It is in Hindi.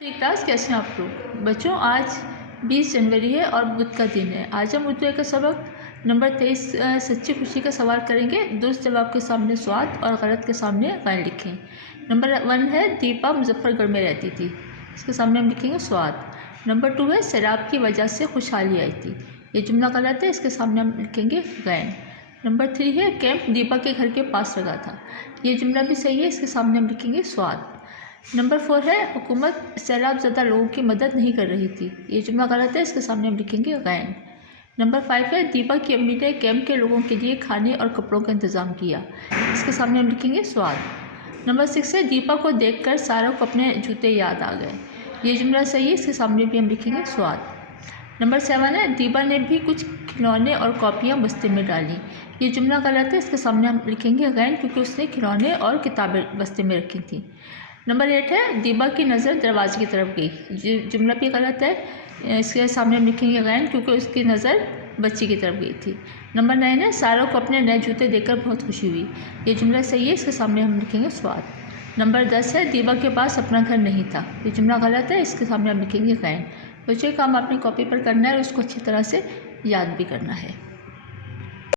क्लास कैसे हैं आप लोग बच्चों। आज 20 जनवरी है और बुध का दिन है। आज हम उर्दू का सबक नंबर 23 सच्ची खुशी का सवाल करेंगे। दुरुस्त जवाब के सामने स्वाद और गलत के सामने गैर लिखें। नंबर 1 है दीपा मुजफ्फरगढ़ में रहती थी, इसके सामने हम लिखेंगे स्वाद। नंबर 2 है शराब की वजह से खुशहाली आई थी, ये जुमला गलत है, इसके सामने हम लिखेंगे गैन। नंबर 3 है कैंप दीपा के घर के पास लगा था, ये जुमला भी सही है, इसके सामने हम लिखेंगे स्वाद। नंबर 4 है हुकूमत सैलाब ज़्यादा लोगों की मदद नहीं कर रही थी, ये जुमला गलत है, इसके सामने हम लिखेंगे गैन। नंबर 5 है दीपा की अम्मी ने कैंप के लोगों के लिए खाने और कपड़ों का इंतज़ाम किया, इसके सामने हम लिखेंगे स्वाद। नंबर 6 है दीपा को देखकर सारों को अपने जूते याद आ गए, ये जुमला सही है, इसके सामने भी हम लिखेंगे स्वाद। नंबर 7 है दीपा ने भी कुछ खिलौने और कॉपियाँ बस्ते में डाली, ये जुमला गलत है, इसके सामने हम लिखेंगे गैन, क्योंकि उसने खिलौने और किताबें बस्ते में रखी थी। नंबर 8 है दीपा की नज़र दरवाजे की तरफ गई, जुमला भी गलत है, इसके सामने हम लिखेंगे गैन, क्योंकि उसकी नज़र बच्ची की तरफ गई थी। नंबर 9 है सारों को अपने नए जूते देखकर बहुत खुशी हुई, ये जुमला सही है, इसके सामने हम लिखेंगे स्वाद। नंबर 10 है दीपा के पास अपना घर नहीं था, ये जुमला गलत है, इसके सामने हम लिखेंगे गैन। बच्चों काम आपने कॉपी पर करना है और उसको अच्छी तरह से याद भी करना है।